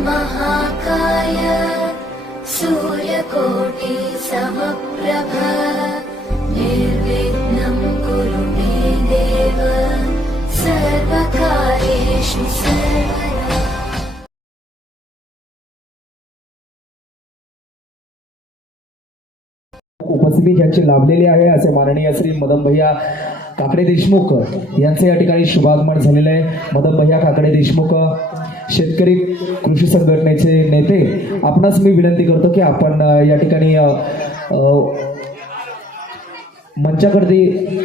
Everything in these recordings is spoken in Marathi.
महाकाय सूर्यकोटि समप्रभ निर्विघ्नं कुरु मे देव सर्वकार्येषु सर्वदा। उपस्थिती ज्यांची लाभलेली आहे असे माननीय श्री मदन भैया काकडे देशमुख यांचे या ठिकाणी शुभागमन झालेले आहे। मदन भैया काकडे देशमुख शेतकरी कृषी संघटनेचे नेते, आपणास मी विनंती करतो की आपण या ठिकाणी मंचाकडे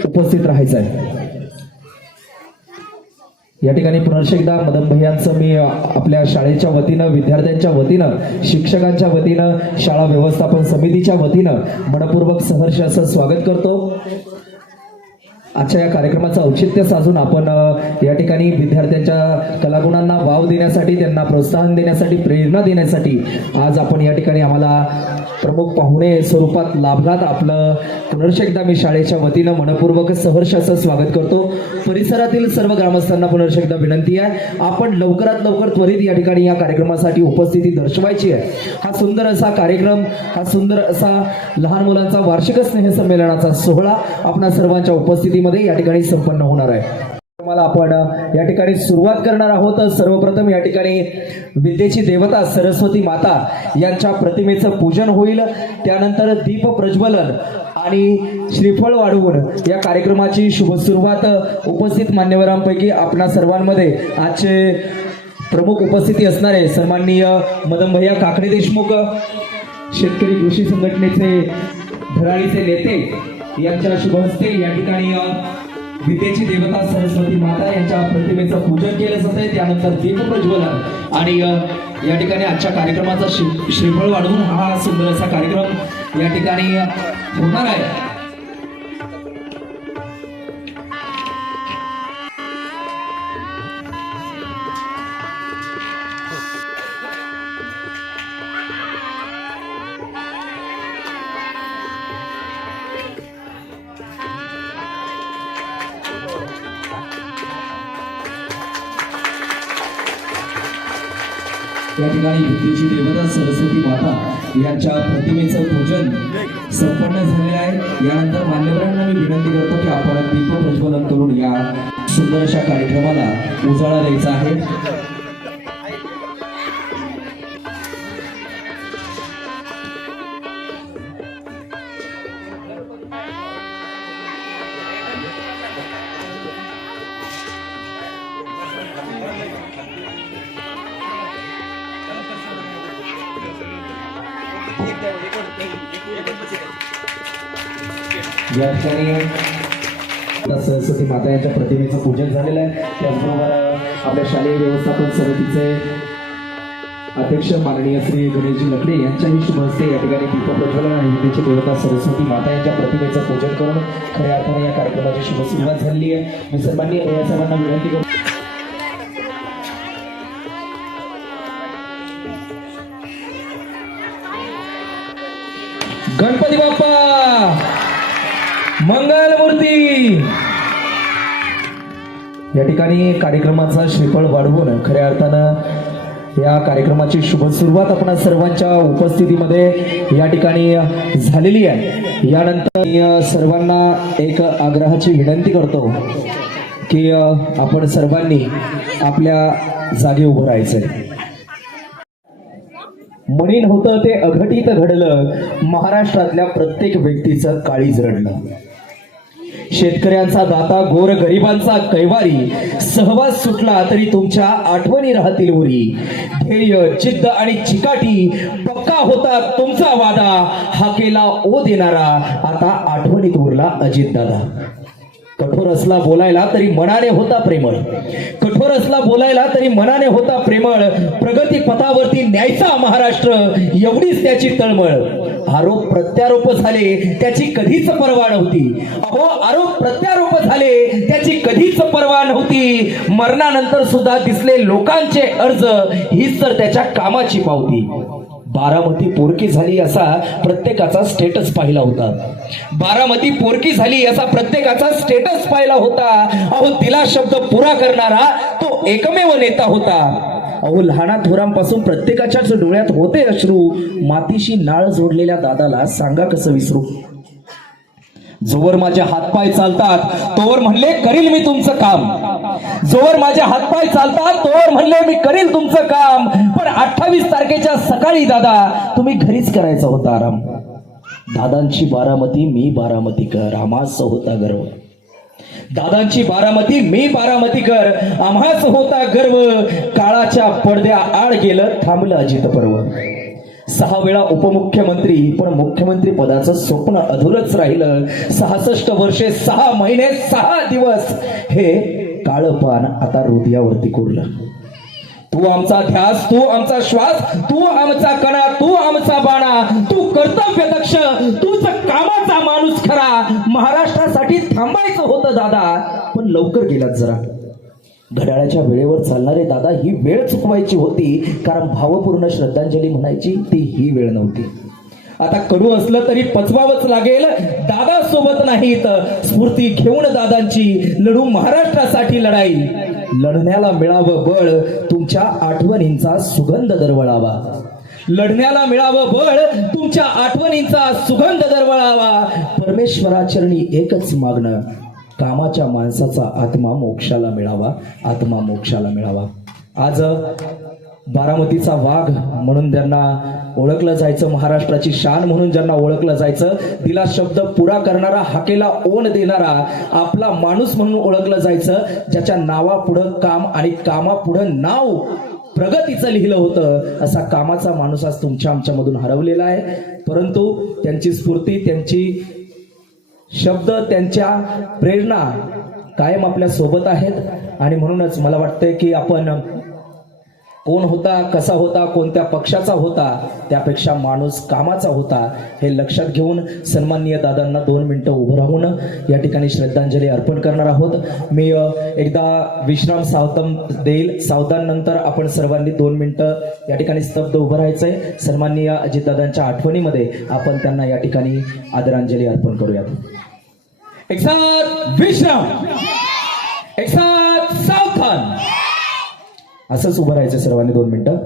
उपस्थित राहायचं आहे। या ठिकाणी पुनर्ष एकदा मदन भैयांचं मी आपल्या शाळेच्या वतीनं, विद्यार्थ्यांच्या वतीनं, शिक्षकांच्या वतीनं, शाळा व्यवस्थापन समितीच्या वतीनं मनपूर्वक सहर्ष असं स्वागत करतो। आजच्या या कार्यक्रमाचं औचित्य साधून आपण या ठिकाणी विद्यार्थ्यांच्या कलागुणांना वाव देण्यासाठी, त्यांना प्रोत्साहन देण्यासाठी, प्रेरणा देण्यासाठी आज आपण या ठिकाणी आम्हाला प्रमुख पाहुणे स्वरूपात लाभलात। आपलं पुनर्ष एकदा मी शाळेच्या वतीनं मनपूर्वक सहर्ष असं स्वागत करतो। परिसरातील सर्व ग्रामस्थांना पुनर्ष एकदा विनंती आहे, आपण लवकरात लवकर त्वरित या ठिकाणी या कार्यक्रमासाठी उपस्थिती दर्शवायची आहे। हा सुंदर असा कार्यक्रम, हा सुंदर असा लहान मुलांचा वार्षिक स्नेहसंमेलनाचा सोहळा आपणा सर्वांच्या उपस्थितीमध्ये या ठिकाणी संपन्न होणार आहे। मला आपण या ठिकाणी सुरुवात करणार आहोत। सर्वप्रथम या ठिकाणी विद्येची देवता सरस्वती माता यांच्या प्रतिमेचं पूजन होईल, त्यानंतर दीप प्रज्वलन आणि श्रीफळ वाढवून या कार्यक्रमाची शुभ सुरुवात उपस्थित मान्यवरांपैकी आपणा सर्वांमध्ये आजचे प्रमुख उपस्थिती असणारे सन्माननीय मदन भैया काकडे देशमुख शेतकरी कृषी संघटनेचे धराळीचे नेते यांच्या शुभ हस्ते या ठिकाणी विद्येची देवता सरस्वती माता यांच्या प्रतिमेचं पूजन केलं जात आहे। त्यानंतर दीप प्रज्वलन आणि या ठिकाणी आजच्या कार्यक्रमाचा श्रीफळ वाढवून हा सुंदर असा कार्यक्रम या ठिकाणी होणार आहे। या ठिकाणी विद्येची देवता सरस्वती माता यांच्या प्रतिमेचं पूजन संपन्न झाले आहे। यानंतर मान्यवरांना मी विनंती करतो की आपण दीप प्रज्वलन करून या सुंदर अशा कार्यक्रमाला उजाळा द्यायचा आहे। या ठिकाणी सरस्वती माता यांच्या प्रतिमेचं पूजन झालेलं आहे। त्याचबरोबर आपल्या शालेय व्यवस्थापन समितीचे अध्यक्ष माननीय श्री गणेशजी लकडे यांच्याही शुभ हस्ते या ठिकाणी दीप प्रज्वलन आणि विद्येची देवता सरस्वती माता यांच्या प्रतिमेचं पूजन करून खऱ्या अर्थाने या कार्यक्रमाची शुभ सुरुवात झालेली आहे। मी सन्माननीय या सर्वांना विनंती करतो गणपती बाप्पा मंगल मूर्ती। या ठिकाणी कार्यक्रमाचा श्रीफळ वाढवून खऱ्या अर्थानं या कार्यक्रमाची शुभ सुरुवात आपण सर्वांच्या उपस्थितीमध्ये या ठिकाणी झालेली आहे। यानंतर सर्वांना एक आग्रहाची विनंती करतो की आपण सर्वांनी आपल्या जागी उभं राहायचंय। म्हणीन होतं ते अघटित घडलं, महाराष्ट्रातल्या प्रत्येक व्यक्तीचं काळीज रडलं। शेतकऱ्यांचा दाता, गोर गरिबांचा कैवारी, सहवास सुटला तरी तुमच्या आठवणी राहतील उरी। ध्येय, जिद्द आणि चिकाटी पक्का होता तुमचा वादा, हाकेला ओ देणारा आता आठवणीत उरला अजितदादा। कठोर असला बोलायला तरी मनाने होता प्रेमळ, कठोर असला बोलायला तरी मनाने होता प्रेमळ। प्रगती पथावरती न्यायचा महाराष्ट्र, एवढीच त्याची तळमळ। आरोप प्रत्यारोप झाले त्याची कधीच पर्वा नव्हती, अहो आरोप प्रत्यारोप झाले त्याची कधीच पर्वा नव्हती। मरणानंतर सुद्धा दिसले लोकांचे अर्ज, हीच तर त्याच्या कामाची पावती। बारामती पोरकी झाली असा प्रत्येकाचा स्टेटस पाहिला होता, बारामती पोरकी झाली असा प्रत्येकाचा स्टेटस पाहिला होता। अहो दिला शब्द पुरा करणारा तो एकमेव नेता होता। अहो लहाना थोरांपासून प्रत्येकाच्याच डोळ्यात होते अश्रू. मातीशी नाळ जोडलेल्या दादाला सांगा कसं विसरू. जोवर माझे हातपाय चालतात तोवर म्हणले करील मी तुमचं काम. जोवर माझे हातपाय चालतात तोवर म्हणले मी करील तुमचं काम. पण 28 तारखेच्या सकाळी दादा तुम्ही घरीच करायचा होता आराम. दादांची बारामती मी बारामतीकर आम्हास होता गर्व. दादांची बारामती मी बारामतीकर आम्हास होता गर्व. काळाच्या पडद्या आड गेलं थांबलं अजित पर्व. 6 वेळा उपमुख्यमंत्री पण मुख्यमंत्री पदाचं स्वप्न अधुरच राहिलं. 66 वर्षे 6 महिने 6 दिवस हे काळं पान आता हृदयावरती कोरलं. तू आमचा ध्यास, तू आमचा श्वास, तू आमचा कणा, तू आमचा बाणा, तू कर्तव्य दक्ष, तूच कामाचा माणूस खरा. महाराष्ट्रासाठी थांबायचं होतं दादा पण लवकर गेलात जरा. घड्याळाच्या वेळेवर चालणारे दादा ही वेळ चुकवायची होती कारण भावपूर्ण श्रद्धांजली म्हणायची ती ही वेळ नव्हती. आता कडू असलं तरी पचवावंच लागेल. दादा सोबत नाहीत स्फूर्ती घेऊन दादांची लढू महाराष्ट्रासाठी लढाई. लढण्याला मिळावं बळ तुमच्या आठवणींचा सुगंध दरवळावा. लढण्याला मिळावं बळ तुमच्या आठवणींचा सुगंध दरवळावा. परमेश्वराचरणी एकच मागणं कामाच्या माणसाचा आत्मा मोक्षाला मिळावा. आत्मा मोक्षाला मिळावा. आज बारामतीचा वाघ म्हणून ज्यांना ओळखलं जायचं, महाराष्ट्राची शान म्हणून ज्यांना ओळखलं जायचं, दिला शब्द पुरा करणारा, हाकेला ओन देणारा, आपला माणूस म्हणून ओळखलं जायचं, ज्याच्या नावापुढं काम आणि कामापुढं नाव प्रगतीचं लिहिलं होतं, असा कामाचा माणूस आज तुमच्या आमच्यामधून हरवलेला आहे. परंतु त्यांची स्फूर्ती, त्यांची शब्द, त्यांच्या प्रेरणा कायम आपल्या सोबत आहेत. आणि म्हणूनच मला वाटतंय की आपण कोण होता, कसा होता, कोणत्या पक्षाचा होता, त्यापेक्षा माणूस कामाचा होता हे लक्षात घेऊन सन्माननीय दादांना 2 मिनिटं उभं राहून या ठिकाणी श्रद्धांजली अर्पण करणार आहोत. मी एकदा विश्राम सावधान देईल. सावधानंतर आपण सर्वांनी 2 मिनिटं या ठिकाणी स्तब्ध उभं राहायचंय. सन्माननीय अजितदादांच्या आठवणीमध्ये आपण त्यांना या ठिकाणी आदरांजली अर्पण करूयात. एक साथ विश्राम, एक साथ सावधान, असंच उभं राहायचं सर्वांनी 2 मिनिटं.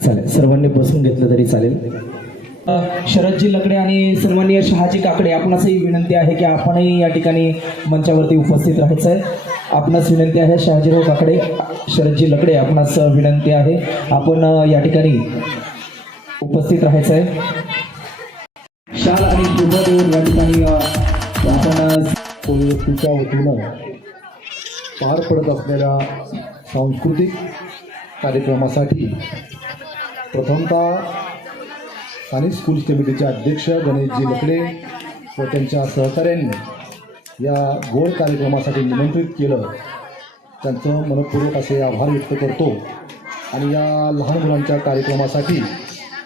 चालेल, सर्वांनी बसून घेतलं तरी चालेल. शरदजी लकडे आणि सन्माननीय शहाजी काकडे, आपणासही विनंती आहे की आपणही या ठिकाणी मंचावरती उपस्थित राहायचं आहे. आपणास विनंती आहे. शहाजीराव काकडे, शरदजी लकडे, आपणास विनंती आहे आपण या ठिकाणी उपस्थित राहायचं आहे. शाल आणि शुभ देऊन या ठिकाणी आपण व्यक्तीच्या वतीनं पार पडत असलेल्या सांस्कृतिक कार्यक्रमासाठी प्रथमतः स्थानिक स्कूल कमिटीचे अध्यक्ष गणेशजी लकडे व त्यांच्या सहकाऱ्यांनी या गोड कार्यक्रमासाठी निमंत्रित केलं. त्यांचं मनपूर्वक असे आभार व्यक्त करतो. आणि या लहान मुलांच्या कार्यक्रमासाठी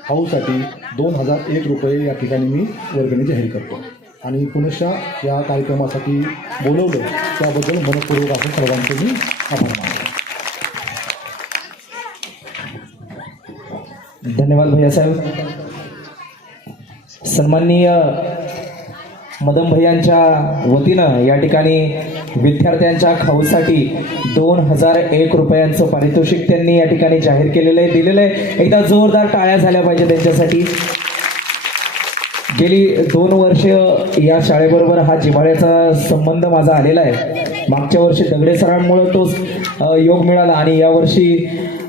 हाऊसाठी 2001 रुपये या ठिकाणी मी वर्गणी जाहीर करतो. आणि पुनश्च या कार्यक्रमासाठी बोलवलं त्याबद्दल मनपूर्वक असं सर्वांचे मी आभार मानतो. धन्यवाद भैयासाहेब. सन्माननीय मदन भैयांच्या वतीनं या ठिकाणी विद्यार्थ्यांच्या खाऊसाठी 2001 रुपयांचं पारितोषिक त्यांनी या ठिकाणी जाहीर केलेलं आहे, दिलेलं आहे. एकदा जोरदार टाळ्या झाल्या पाहिजे त्यांच्यासाठी. गेली 2 वर्ष या शाळेबरोबर हा जिव्हाळ्याचा संबंध माझा आलेला आहे. मागच्या वर्षी दगडे सरांमुळे तो योग मिळाला आणि यावर्षी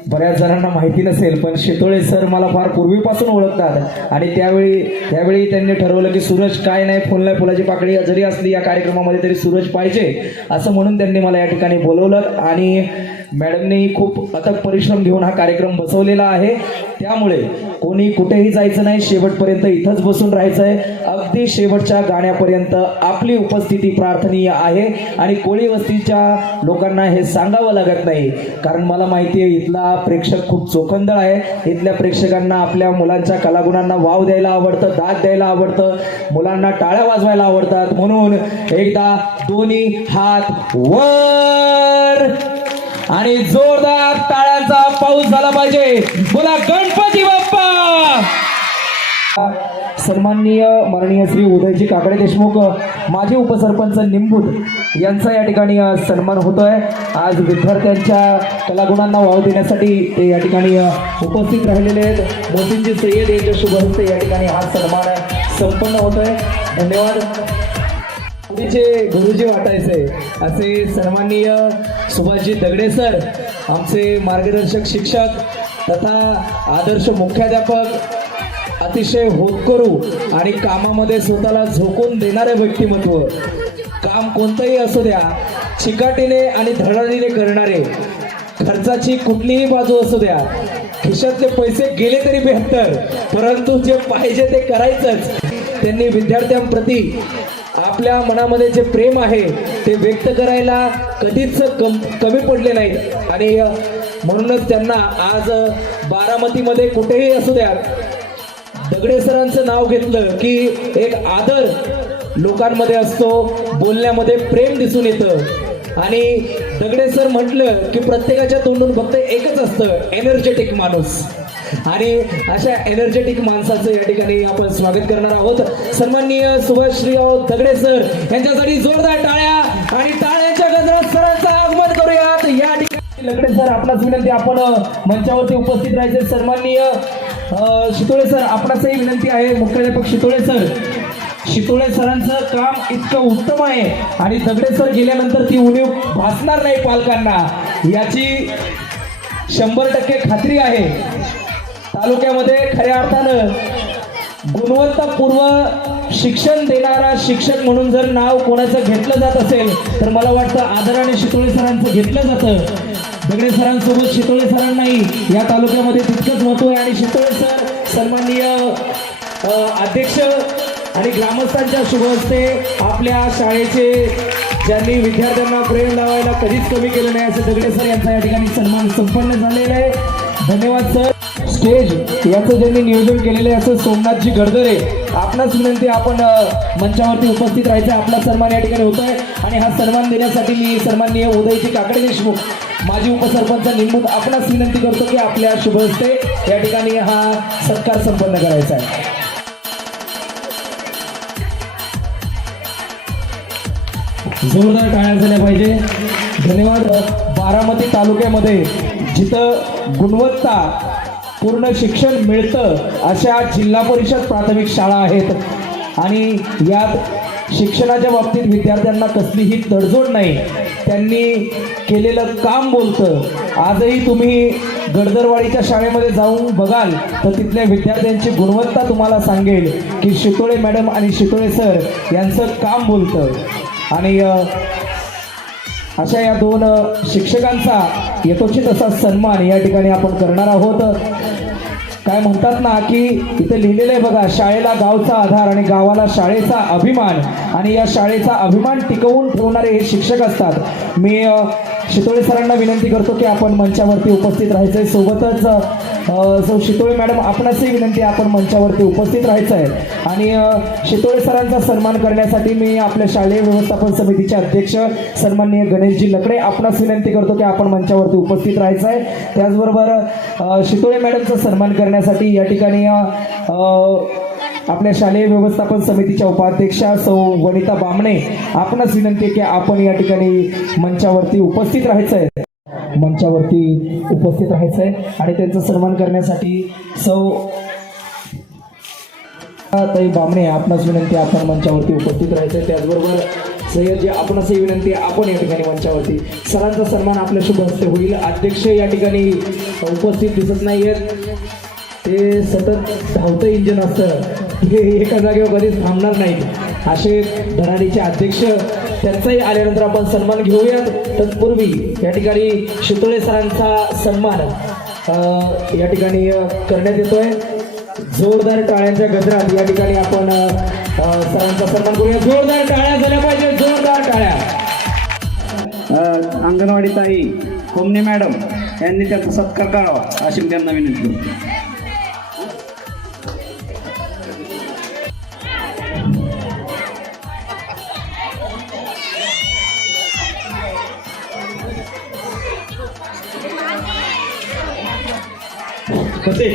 बऱ्याच जणांना माहिती नसेल पण शितोळे सर मला फार पूर्वीपासून ओळखतात. आणि त्यावेळी त्यांनी ठरवलं की सूरज काय नाही, फुल नाही, फुलाची पाकळी जरी असली या कार्यक्रमामध्ये तरी सूरज पाहिजे, असं म्हणून त्यांनी मला या ठिकाणी बोलवलं. आणि मॅडमने खूप अथक परिश्रम घेऊन हा कार्यक्रम बसवलेला आहे. त्यामुळे कोणी कुठेही जायचं नाही, शेवटपर्यंत इथंच बसून राहायचं आहे. अगदी शेवटच्या गाण्यापर्यंत आपली उपस्थिती प्रार्थनीय आहे. आणि कोळी वस्तीच्या लोकांना हे सांगावं लागत नाही, कारण मला माहिती आहे इथला प्रेक्षक खूप चोखंदळ आहे. इथल्या प्रेक्षकांना आपल्या मुलांच्या कलागुणांना वाव द्यायला आवडतं, दाद द्यायला आवडतं, मुलांना टाळ्या वाजवायला आवडतात. म्हणून एकदा दोन्ही हात वर आणि जोरदार टाळ्यांचा पाऊस झाला पाहिजे. बोला गणपती बाप्पा. सन्माननीय माननीय श्री उदयजी काकडे देशमुख माजी उपसरपंच निंबूत यांचा या ठिकाणी सन्मान होतोय. आज विद्यार्थ्यांच्या कलागुणांना वाव देण्यासाठी ते या ठिकाणी उपस्थित राहिलेले आहेत. मोदींजी सय्यद यांच्या शुभ हस्ते या ठिकाणी हा सन्मान संपन्न होतोय. धन्यवाद. मोदीचे गुरुजी वाटायचे असे सन्माननीय सुभाषजी दगडे सर, आमचे मार्गदर्शक शिक्षक तथा आदर्श मुख्याध्यापक, अतिशय होतकरू आणि कामामध्ये स्वतःला झोकून देणारे व्यक्तिमत्व. काम कोणतंही असू द्या, चिकाटीने आणि धडाडीने करणारे. खर्चाची कुठलीही बाजू असू द्या, खिशातले पैसे गेले तरी बेहतर, परंतु जे पाहिजे ते करायचंच. त्यांनी विद्यार्थ्यांप्रती आपल्या मनामध्ये जे प्रेम आहे ते व्यक्त करायला कधीच कमी पडले नाहीत. आणि म्हणूनच त्यांना आज बारामतीमध्ये कुठेही असू द्या, दगडे सरांचं नाव घेतलं की एक आदर लोकांमध्ये असतो, बोलण्यामध्ये प्रेम दिसून येतं. आणि दगडे सर म्हटलं की प्रत्येकाच्या तोंडून फक्त एकच असतं, एनर्जेटिक माणूस. आणि अशा एनर्जेटिक माणसाचं या ठिकाणी आपण स्वागत करणार आहोत. सन्माननीय सुभाषराव दगडे सर यांच्यासाठी जोरदार टाळ्या आणि टाळ्यांच्या गजरात सरांचं आगमन करूयात. या ठिकाणी लगडे सर आपणास विनंती, आपण मंचावरती उपस्थित राहायचे. सन्माननीय शितोळे सर आपणासही विनंती आहे. मुख्याध्यापक शितोळे सर, शितोळे सरांचं काम इतकं उत्तम आहे आणि दगडे सर गेल्यानंतर ती उणीव भासणार नाही पालकांना, याची 100% खात्री आहे. तालुक्यामध्ये खऱ्या अर्थानं गुणवत्तापूर्व शिक्षण देणारा शिक्षक म्हणून जर नाव कोणाचं घेतलं जात असेल तर मला वाटतं आदराने शितोळे सरांचं घेतलं जातं. दगडे सरांसोबत शितोळे सरांनाही या तालुक्यामध्ये तितकंच महत्व आहे. आणि शितोळे सर सन्माननीय अध्यक्ष आणि ग्रामस्थांच्या शुभ हस्ते आपल्या शाळेचे, ज्यांनी विद्यार्थ्यांना प्रेम लावायला कधीच कमी केलं नाही, असं दगडे सर यांचा या ठिकाणी सन्मान संपन्न झालेला आहे. धन्यवाद सर. स्टेज याचं ज्यांनी नियोजन केलेलं आहे असं सोमनाथजी गडदरे, आपणास विनंती, आपण मंचावरती उपस्थित राहायचं. आपला सन्मान या ठिकाणी होत आहे. आणि हा सन्मान देण्यासाठी मी सन्माननीय उदयजी काकडे देशमुख माजी उपसरपंच निंबूत आपणास विनंती करतो की आपल्या शुभ हस्ते या ठिकाणी हा सत्कार संपन्न करायचा आहे. जोरदार टाळ्या झाल्या पाहिजे. धन्यवाद. बारामती तालुक्यामध्ये जिथं गुणवत्ता पूर्ण शिक्षण मिळतं अशा जिल्हा परिषद प्राथमिक शाळा आहेत आणि यात शिक्षणाच्या बाबतीत विद्यार्थ्यांना कसलीही तडजोड नाही. त्यांनी केलेलं काम बोलतं. आजही तुम्ही गडदरवाडीच्या शाळेमध्ये जाऊन बघाल तर तिथल्या विद्यार्थ्यांची गुणवत्ता तुम्हाला सांगेल की शितोळे मॅडम आणि शितोळे सर यांचं काम बोलतं. आणि अशा या दोन शिक्षकांचा यथोचित असा सन्मान या ठिकाणी आपण करणार आहोत. काय म्हणतात ना की इथे लिहिलेलं आहे बघा, शाळेला गावचा आधार आणि गावाला शाळेचा अभिमान, आणि या शाळेचा अभिमान टिकवून ठेवणारे हे शिक्षक असतात. मी शितोळे सरांना विनंती करतो की आपण मंचावरती उपस्थित राहायचं आहे. सोबतच शितोळे मॅडम आपणासही विनंती, आपण मंचावरती उपस्थित राहायचं आहे. आणि शितोळे सरांचा सन्मान करण्यासाठी मी आपल्या शालेय व्यवस्थापन समितीचे अध्यक्ष सन्माननीय गणेशजी लकडे आपणास विनंती करतो की आपण मंचावरती उपस्थित राहायचं आहे. त्याचबरोबर शितोळे मॅडमचा सन्मान करण्यासाठी या ठिकाणी आपल्या शालेय व्यवस्थापन समितीच्या उपाध्यक्षा सौ वनिता बामणे आपणास विनंती आहे की आपण या ठिकाणी मंचावरती उपस्थित राहायचं आहे. मंचावरती उपस्थित राहायचं आहे आणि त्यांचा सन्मान करण्यासाठी सौ ताई बामणे आपणास विनंती, आपण मंचावरती उपस्थित राहायचं आहे. त्याचबरोबर सय्यदजी आपणासही विनंती, आपण या ठिकाणी मंचावरती सरांचा सन्मान आपल्या शुभ हस्ते होईल. अध्यक्ष या ठिकाणी उपस्थित दिसत नाही आहेत. ते सतत धावतं इंजिन असतं, हे एका जागेवर कधीच थांबणार नाही. असे धडाडीचे अध्यक्ष त्यांचाही आल्यानंतर आपण सन्मान घेऊयात. तत्पूर्वी या ठिकाणी शितोळे सरांचा सन्मान या ठिकाणी करण्यात येतोय. जोरदार टाळ्यांच्या गजरात या ठिकाणी आपण सरांचा सन्मान करूया. जोरदार टाळ्या झाल्या पाहिजे, जोरदार टाळ्या. अंगणवाडी ताई कोमने मॅडम यांनी त्याचा सत्कार करावा अशी मी त्यांना विनंती. कसे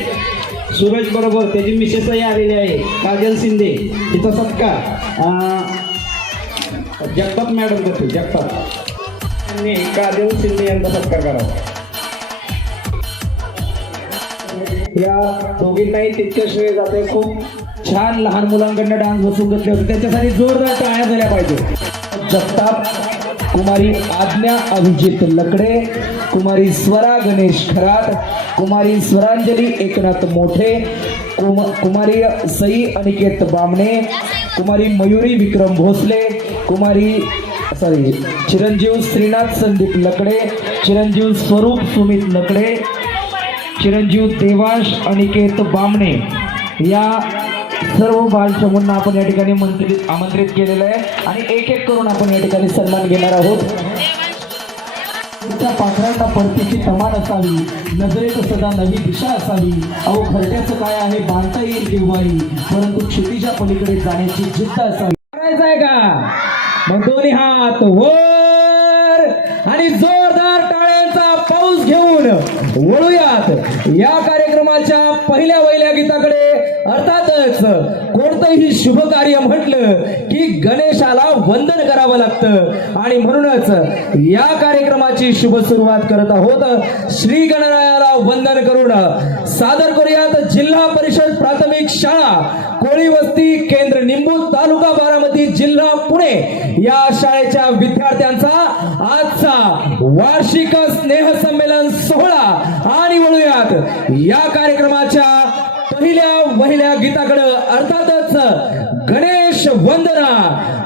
सूरज बरोबर त्याची मिसेसही आलेली आहे काजल शिंदे, तिचा सत्कार जगताप मॅडम करते. जगताप यांनी काजल शिंदे यांचा सत्कार करावा. या दोघींनाही तितकं श्रेय जाते. खूप छान लहान मुलांकडनं डान्स बसून घेतले होते, त्यांच्यासाठी जोरदार टाळ्या झाल्या पाहिजे. जगताप, कुमारी आज्ञा अभिजित लकडे, कुमारी स्वरा गणेश खरात, कुमारी स्वरांजली एकनाथ मोठे, कुमारी सई अनिकेत बामणे, कुमारी मयुरी विक्रम भोसले, चिरंजीव श्रीनाथ संदीप लकडे, चिरंजीव स्वरूप सुमित लकडे, चिरंजीव देवांश अनिकेत बामणे या सर्व बालचमूंना आपण या ठिकाणी आमंत्रित केलेलं आहे आणि एक एक करून आपण या ठिकाणी सन्मान घेणार आहोत. तुमच्या पाखरांना परतीची तमान असावी, नजरेत सदा नवी दिशा असावी. अहो घरट्याचं काय आहे बांधता येईल केव्हाही, परंतु क्षितिजा पलीकडे जाण्याची जिद्द असावी. करायचं आहे का? मग दोन्ही हात वर आणि जोरदार टाळ्यांचा पाऊस घेऊन वळूयात या कार्यक्रमाच्या पहिल्या वहिल्या गीताकडे. अर्थातच कोणतंही शुभ कार्य म्हटलं की गणेशाला वंदन करावं लागतं आणि म्हणूनच या कार्यक्रमाची शुभ सुरुवात करत आहोत. श्री गणरायाला वंदन करून सादर करूयात जिल्हा परिषद प्राथमिक शाळा कोळी वस्ती केंद्र निंबू तालुका बारामती जिल्हा पुणे या शाळेच्या विद्यार्थ्यांचा आजचा वार्षिक स्नेह संमेलन सोहळा. आणि वळूयात या कार्यक्रमाच्या पहिल्या वहिल्या गीताकडे. अर्थातच गणेश वंदना.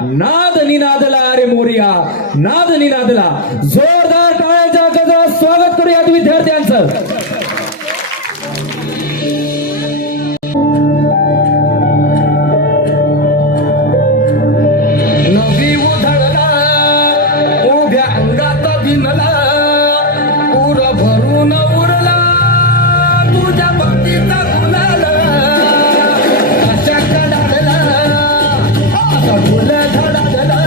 नाद निनादला रे मोरिया, नाद निनादला. जोरदार टाळ्यांच्या गजरात स्वागत करूयात विद्यार्थ्यांचं. नवी उधळला उभ्या अंगात भिनला, पूर भरून उरला तुझ्या भक्तीचा गुलाला. अशा कडाडला असा फुल धडाडला,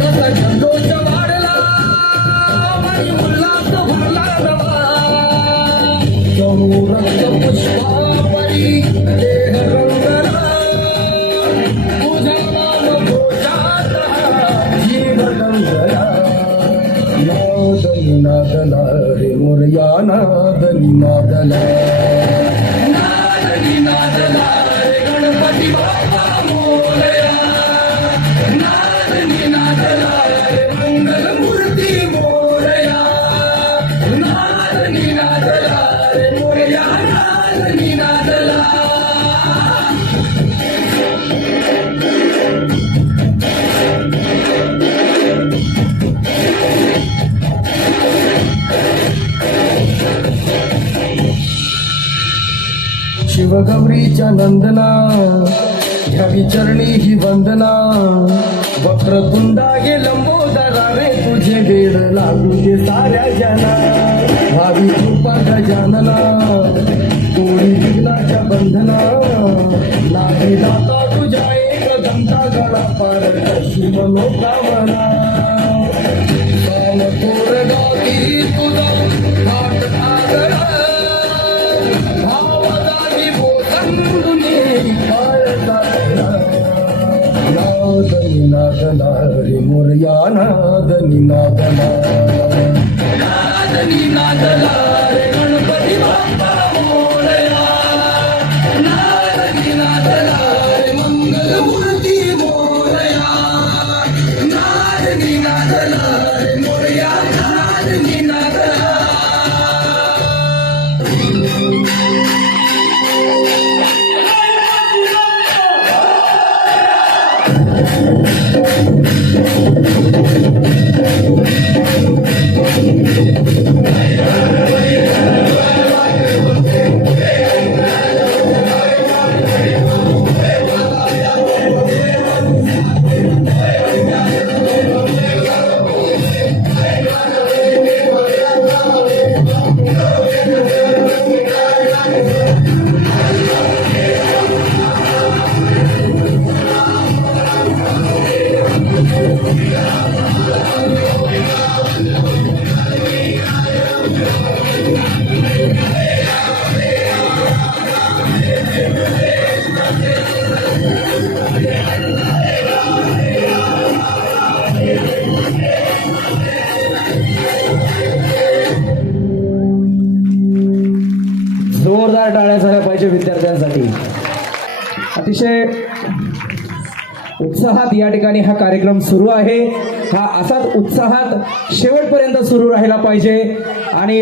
तसा जल्लोष वाढला आणि उल्हास भरला नवा. जणू रक्त पुष्पापरी देह रंगला, तुझा नाम घोषात जीव रंगला. नाद निनादला रे मोरया, नाद निनादला, नाद निनादला रे गणपती बाप्पा मोरया, नाद निनादला रे मंगल मूर्ती मोरया, नाद निनादला रे मोरया, नाद निनादला. शिवगौरीच्या नंदना घ्यावी चरणी ही वंदना. वक्रतुंडा गे लंबोदरा रे तुझे वेळ लागू दे साऱ्या जना. भावी कृपा गजानना तोडी विघ्नाच्या बंधना. नाही दाता तुझ्या एक दंता गळा पार कशी मनोकामना. कोरगाती तुझा घाट आगळा, भावदानी बोसंदुनी आळता. नाद निनादला रे मोरया, नाद निनादला, नाद निनादला रे गणपती बाप्पा मोरया, नाद निनादला रे मंगल मूर्ती मोरया, नाद निनादला रे मोरया, नाद निनादला. जोरदार टाळ्या झाल्या पाहिजे विद्यार्थ्यांसाठी. अतिशय उत्साहात या ठिकाणी हा कार्यक्रम सुरू आहे. हा असाच उत्साहात शेवटपर्यंत सुरू राहिला पाहिजे. आणि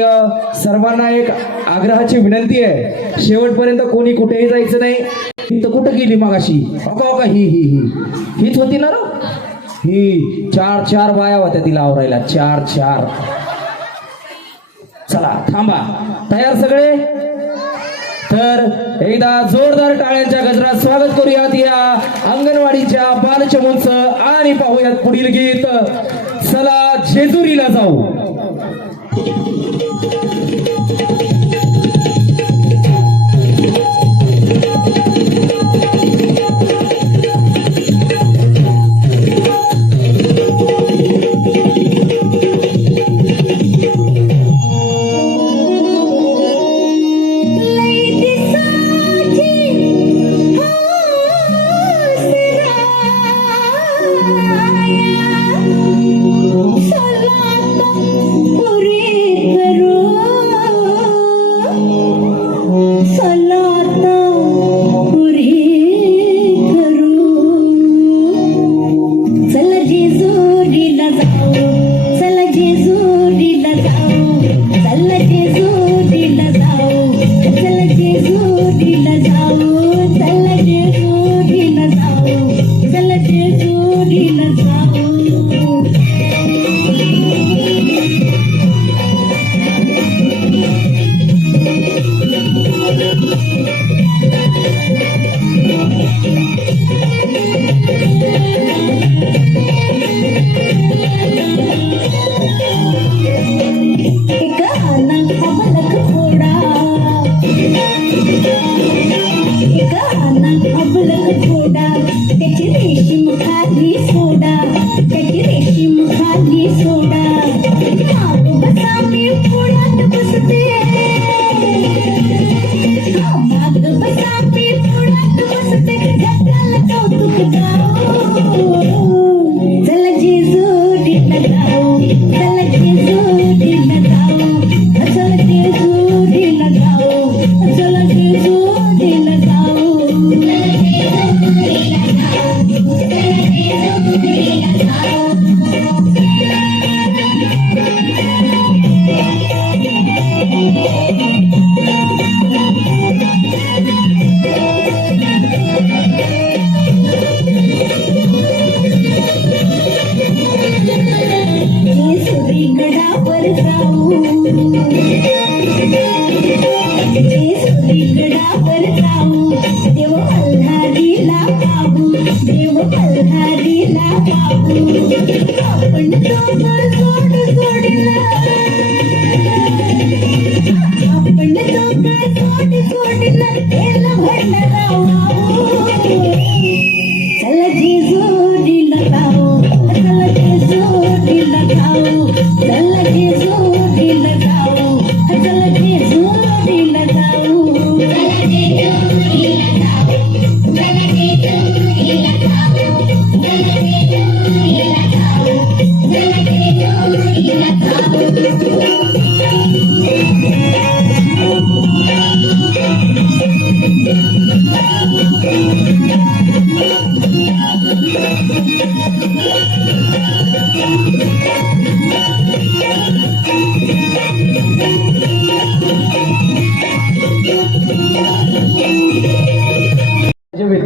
सर्वांना एक आग्रहाची विनंती आहे, शेवटपर्यंत कोणी कुठेही जायचं नाही. ही तर कुठं गेली मागाशी? अका ही ही ही हीच होती ना रो? ही चार बाया होत्या तिला आवरायला, चार. चला थांबा, तयार सगळे? तर एकदा जोरदार टाळ्यांच्या गजरात स्वागत करूयात या अंगणवाडीच्या बालचमूंचं आणि पाहूयात पुढील गीत, चला जेजुरीला जाऊ.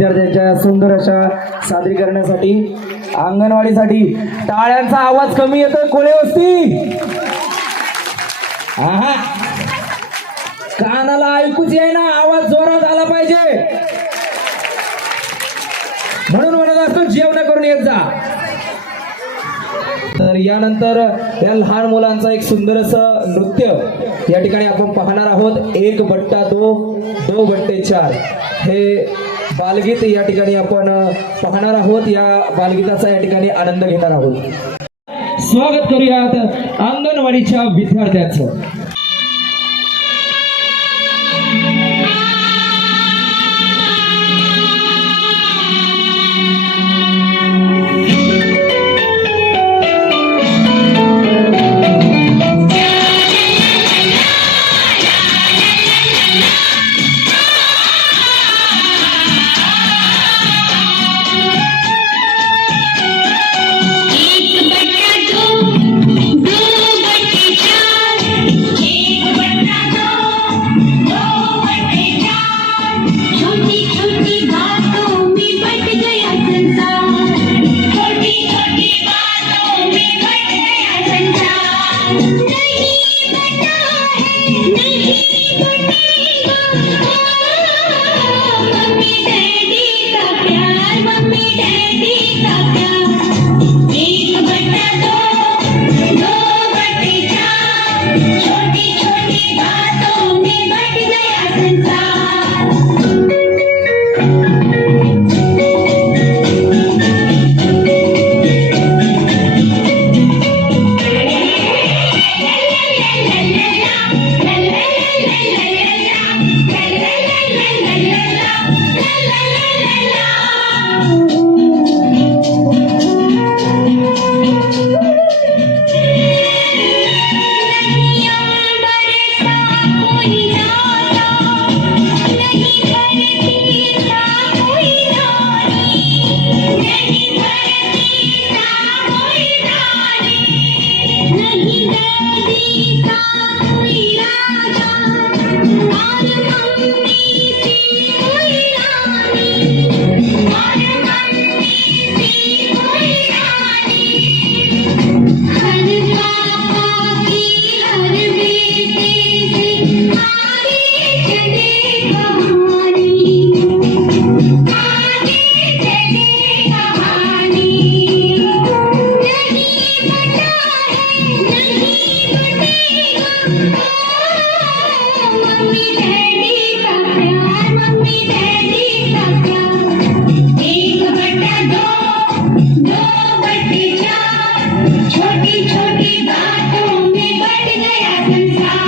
विद्यार्थ्यांच्या सुंदर अशा सादरीकरणासाठी अंगणवाडीसाठी टाळ्यांचा आवाज कमी येतोय कोळे वस्ती. आहा, कानाला ऐकूच येईना, आवाज जोरात आला पाहिजे म्हणून म्हणत असतो जेवण करून येत जा. तर यानंतर या लहान मुलांचा एक सुंदर असं नृत्य या ठिकाणी आपण पाहणार आहोत. 1 बट्टा 2, 2 बट्टे 4 हे बालगीत या ठिकाणी आपण पाहणार आहोत. या बालगीताचा या ठिकाणी आनंद घेणार आहोत. स्वागत करूयात अंगणवाडीच्या विद्यार्थ्यांचं. छोटी छोटी बातों में बट गया संसार, छोटी छोटी बातों में बट गया संसार। नहीं बटा है नहीं बटेगा, मम्मी डैडी का प्यार, मम्मी डैडी का प्यार। 1 बटा 2, 2 बटे 4, छोटी छोटी बातों में बट गया संसार। छोटी छोटी बातों में बट गया संसार।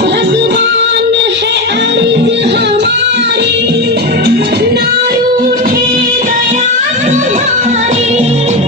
भगवान है अर्ज हमारी, ना रूठे दया तुम्हारी।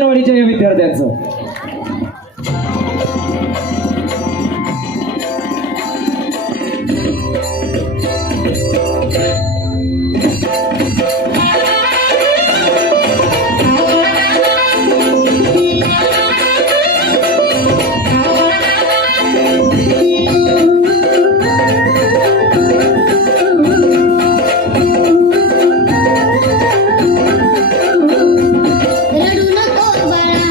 अंगणवाडीच्या या विद्यार्थ्यांचं. रडू नको बाळा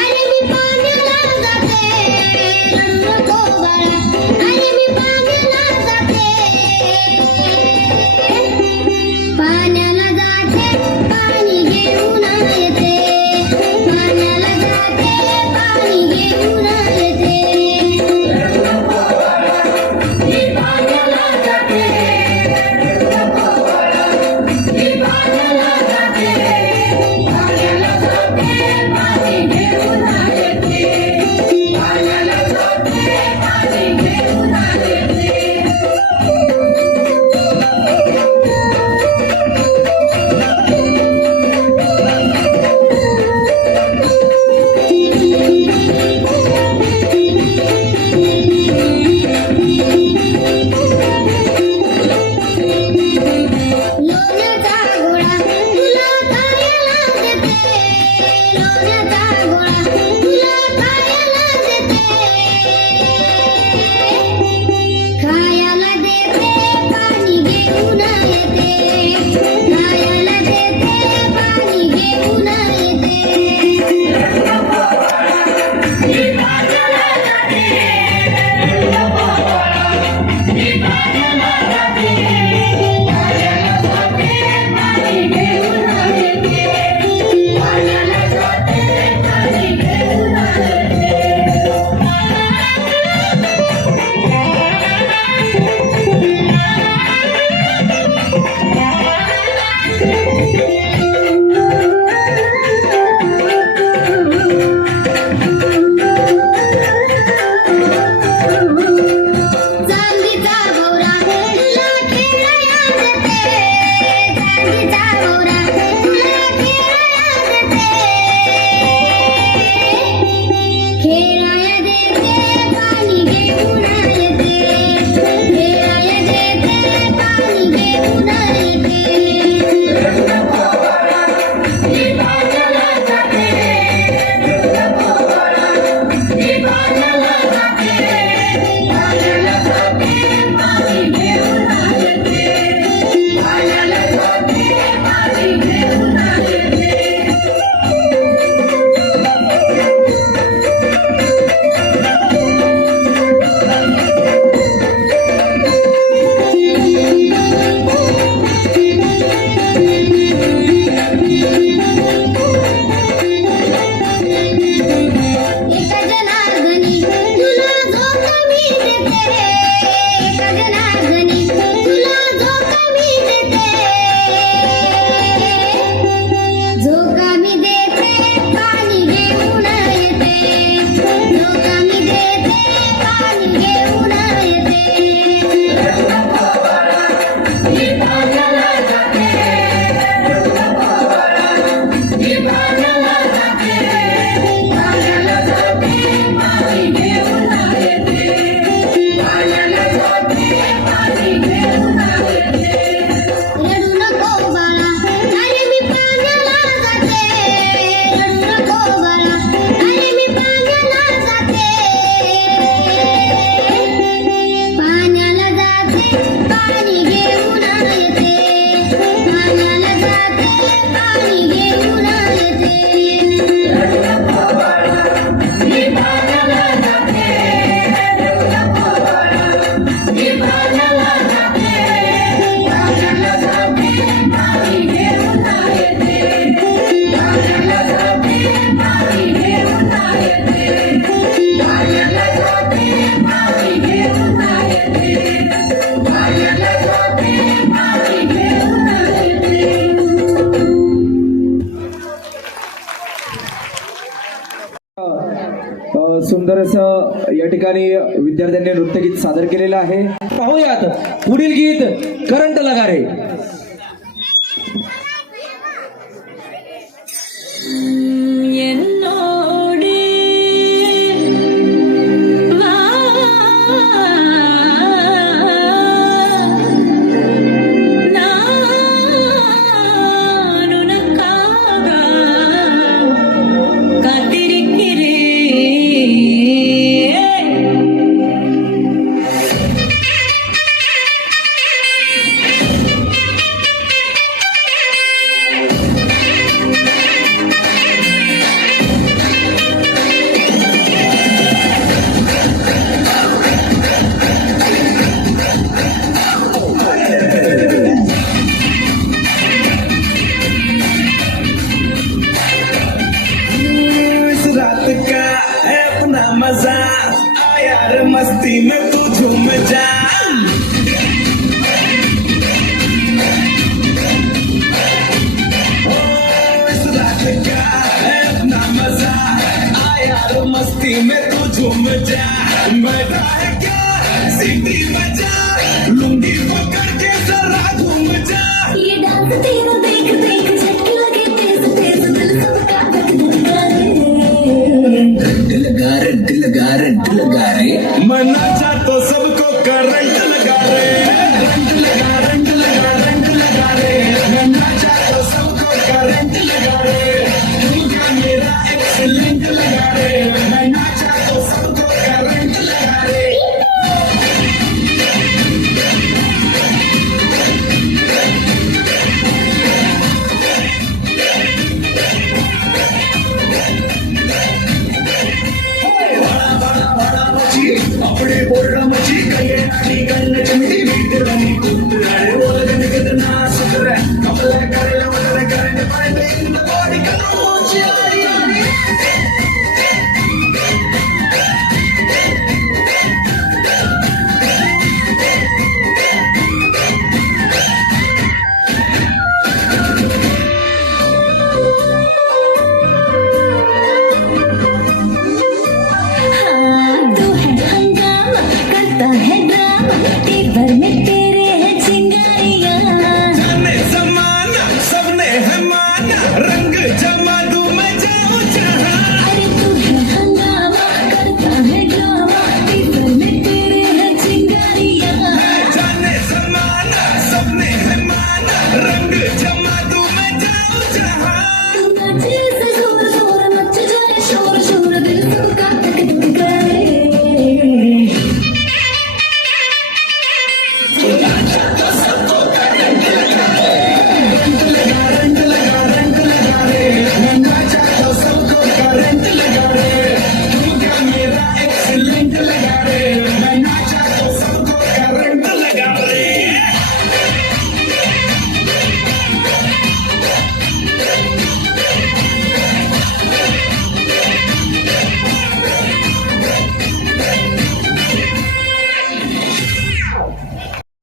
अरे मी पाण्याला जाते रडू नको बाळा अरे मी पाण्याला जाते पाण्याला जाते पाणी घेऊन येते पाण्याला जाते पाणी घेऊन येते रडू नको बाळा मी पाण्याला जाते रडू नको बाळा मी पाण्याला जाते पाण्याला जाते पाणी घेऊन येते पाण्याला जाते पाणी घेऊन येते लोण्याचा गोळा तुला खायला देते लोण्याचा गोळा तुला खायला देते खायला देते पाणी घेऊन येते खायला देते पाणी घेऊन येते मी पाण्याला जाते मी पाण्याला जाते पाण्याला जाते पाणी घेऊन येते पाण्याला जाते पाणी घेऊन चांदीचा भोवरा तुला खेळाया देते चांदीचा भोवरा तुला खेळाया देते खेळाया देते पाणी घेऊन येते खेळाया देते पाणी घेऊन येते रडू नको बाळा मी पाण्याला जाते रडू नको बाळा मी पाण्याला जाते पाण्याला जाते पाणी घेऊन येते पाण्याला जाते पाणी घेऊन येते एका जनार्दनी तुला झोका मी देते एका जनार्दनी तुला झोका मी देते झोका मी देते पाणी घेऊन येते झोका मी देते पाणी घेऊन येते रडू नको बाळा मी पाण्याला जाते रडू नको बाळा मी पाण्याला जाते पाण्याला जाते पाणी घेऊन येते पाण्याला जाते पाणी घेऊन येते रडू नको बाळा अरे मी पाण्याला जाते रडू नको बाळा अरे मी पाण्याला जाते पाण्याला जाते पाणी घेऊन येते पाण्याला जाते पाणी घेऊन येते रडू नको बाळा मी पाण्याला जाते रडू नको बाळा मी पाण्याला जाते पाण्याला जाते पाणी घेऊन येते पाण्याला जाते पाणी घेऊन येते पाण्याला जाते पाणी घेऊन येते पाण्याला जाते पाणी घेऊन येते सुंदर असं या ठिकाणी विद्यार्थ्यांनी नृत्यगीत सादर केलेलं आहे. पाहूयात पुढील गीत करंट लगा रे. என்ன मस्ती में तू झूम जा ओ, इस रात का है अपना मजा आ यार मस्ती में तू झूम जा मजा है क्या सीटी बजा लुंगी पकड़ के जरा घूम जा ये डांस तेरा देख देख झटके लगे तेज तेज दिल सबका धक धक करे रंट लगा रे मना चाह तो सबको करंट लगा रे रंट लगा रे मना चाह तो सबको करंट लगा रे तू क्या मेरा एक्सीलेंट लगा रे मना चाह तो सबको करंट लगा रे अपने बोर्ड मची कहिए नानी कन्न चमड़ी बीट रनी कुत्तरे ओलगन कितना सुधर कमल करे लवल करे पाए इन द बॉडी कनो चियारी हाँ तू है हंगामा करता है ड्रामा टेबर में तेरे है चिंगारियाँ जाने जमाना सबने है माना रंग जमा दूं मैं जाऊं जहां अरे तू है हंगामा करता है ड्रामा टेबर में तेरे है चिंगारियाँ जाने जमाना सबने है माना रंग जमा दूं मैं जाऊं जहां तू नाचे से जोर जोर मच जाए शोर शोर दिल सबका धक धक करे रंग लगा रे मना चाहता सबको करंट लगा रे तू क्या मेरा एक्सीलेंट लगा रे मना चाहता सबको करंट लगा रे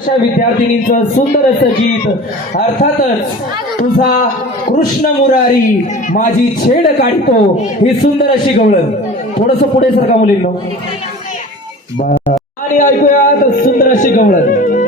अशा विद्यार्थिनीचं सुंदर असं गीत अर्थातच तुझा कृष्ण मुरारी माझी छेड काढतो ही सुंदर अशी गवळण थोडस पुढे सरका मुलींनो आणि ऐकूयात सुंदर अशी गवळण